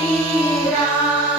Shriram